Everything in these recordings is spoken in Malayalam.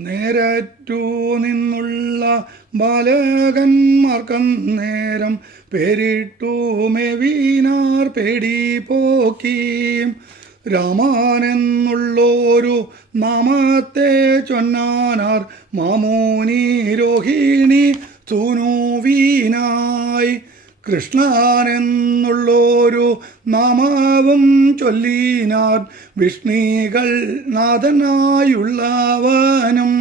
നേരറ്റു നിന്നുള്ള ബാലകന്മാർക്കന്നേരം പേരിട്ടു മെവീനാർ പേടി പോക്കിയും രാമാനെന്നുള്ളൊരു നാമത്തെ ചൊന്നാനാർ മാമോനി രോഹിണി സൂനുവീനായി കൃഷ്ണനെന്നുള്ളൊരു നാമാവും ചൊല്ലിനാർ വിഷ്ണികൾ നാഥനായുള്ളവനും.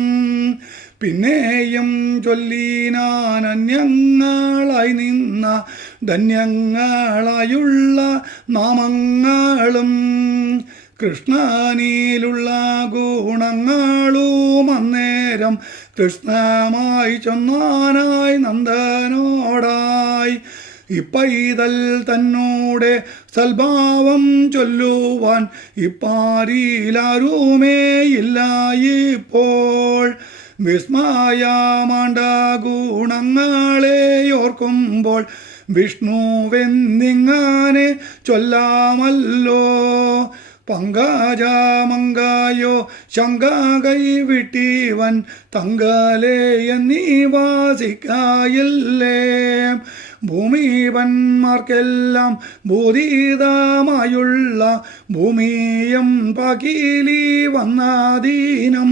പിന്നെയും ചൊല്ലിനാൻ അന്യങ്ങളായി നിന്ന ധന്യങ്ങളായുള്ള നാമങ്ങളും കൃഷ്ണനിലുള്ള ഗുണങ്ങളും അന്നേരം കൃഷ്ണമായി ചൊന്നാനായി നന്ദനോടായി ഇപ്പൈതൽ തന്നോടെ സൽഭാവം ചൊല്ലുവാൻ ഇപ്പോൾ വിസ്മയമാണ്ട ഗുണങ്ങളെ ഓർക്കുമ്പോൾ വിഷ്ണുവെന്നിങ്ങനെ ചൊല്ലാമല്ലോ. പങ്കാജാമങ്കായോ ശങ്കാകൈ വിട്ടീവൻ തങ്കലേ എന്നീ വാസിക്കായില്ലേ. ഭൂമിപന്മാർക്കെല്ലാം ഭൂതീതമായുള്ള ഭൂമിയം പകീലി വന്നാദീനം.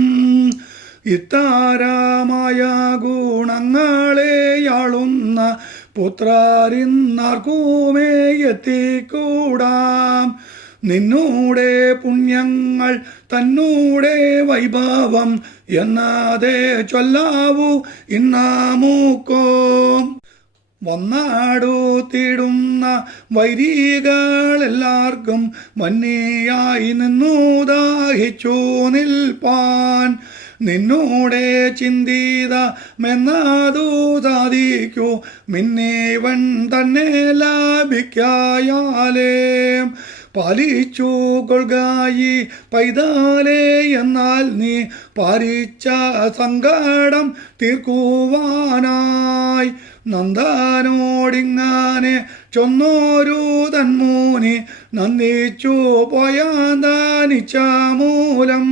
ഇത്താരമായ ഗുണങ്ങളെയാളുന്ന പുത്രാരിന്നാർക്കൂമേ എത്തിക്കൂടാം. നിന്നൂടെ പുണ്യങ്ങൾ തന്നൂടെ വൈഭവം എന്നാതെ ചൊല്ലാവൂ ഇന്നാമൂക്കോ. വന്നാടു തേടുന്ന വൈരികളെല്ലാവർക്കും വന്യയായി നിന്നു ദാഹിച്ചു നിൽപ്പാൻ. നിന്നോടെ ചിന്തിത മെന്നാതോ സാധിക്കൂ മിന്നേവൻ തന്നെ ലാഭിക്കായാലേ. പാലിച്ചു കൊൾകായി പൈതാലേ എന്നാൽ നീ പാലിച്ച സങ്കടം തീർക്കുവാനായി. നന്ദനോടിങ്ങനെ ചൊന്നോരു തന്മൂനി നന്ദിച്ചു പോയാന്താനിച്ച മൂലം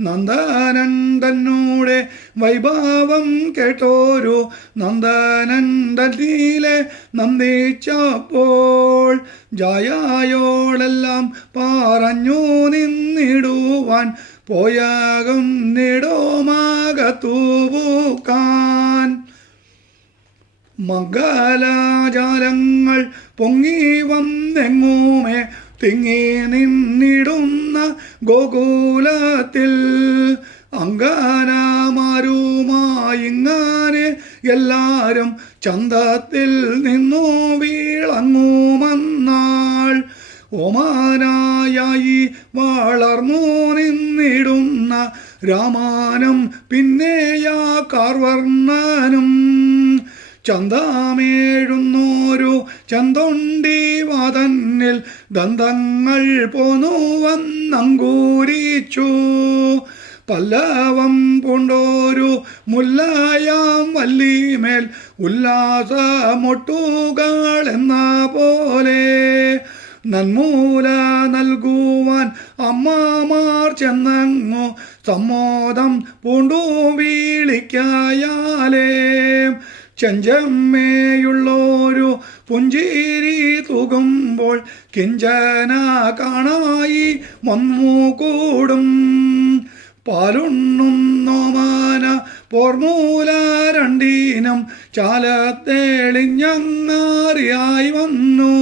നന്ദനൻ തന്നൂടെ വൈഭവം കേട്ടോരു നന്ദനൻ തന്നീലെ നന്ദിച്ചപ്പോൾ ജായായോടെല്ലാം പറഞ്ഞു നിന്നിടുവാൻ പോയാകും നെടുമാകത്തൂക്കാൻ മംഗലാചാരങ്ങൾ പൊങ്ങി വന്നെങ്ങൂമേ? തിങ്ങി നിന്നിടുന്ന ഗോകുലത്തിൽ അങ്കാരമാരുമായിങ്ങാനെ എല്ലാരും ചന്തത്തിൽ നിന്നു വീളങ്ങുമെന്നാൾ ഒമാനായി വളർന്നു നിന്നിടുന്ന രാമാനം പിന്നെയാ കാർവർണനും. ചന്താമേഴുന്നോരു ചന്തൊണ്ടി വാതന്നിൽ ദന്തങ്ങൾ പോന്നു വന്നങ്കൂരിച്ചു. പല്ലവം പൂണ്ടോരു മുല്ലായാം വല്ലിമേൽ ഉല്ലാസമൊട്ടുകൾ എന്ന പോലെ നന്മൂല നൽകുവാൻ അമ്മമാർ ചെന്നങ്ങോ സമ്മോദം പൂണ്ടു വീളിക്കായാലേ. ചെഞ്ചമ്മേയുള്ളൊരു പുഞ്ചേരി തൂകുമ്പോൾ കിഞ്ചന കാണായി വന്നു കൂടും. പാലുണ്ണുന്നോമാന പോർമൂല രണ്ടീനം ചാലത്തേളിഞ്ഞങ്ങാറിയായി വന്നു.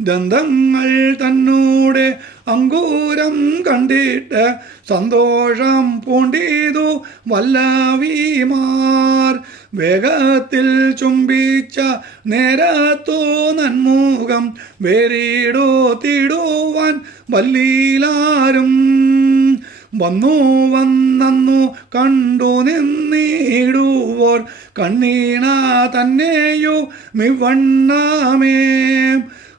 ദന്തങ്ങൾ തന്നൂടെ അങ്കൂരം കണ്ടിട്ട് സന്തോഷം പൂണ്ടിതു വല്ലവീമാർ. വേഗത്തിൽ ചുംബിച്ച നേരത്തോ നന്മുഖം വേറിടോ തിടുവാൻ വല്ലീലാരും. വന്നു വന്നു കണ്ടു നിന്നിടുവോർ. കണ്ണീണ തന്നെയോ മിവണ്ണമേ.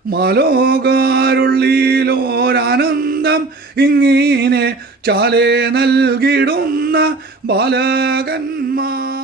മാലോകാരുള്ളിലോരാനന്ദം ഇങ്ങനെ ചാലേ നൽകിടുന്ന ബാലകന്മാർ.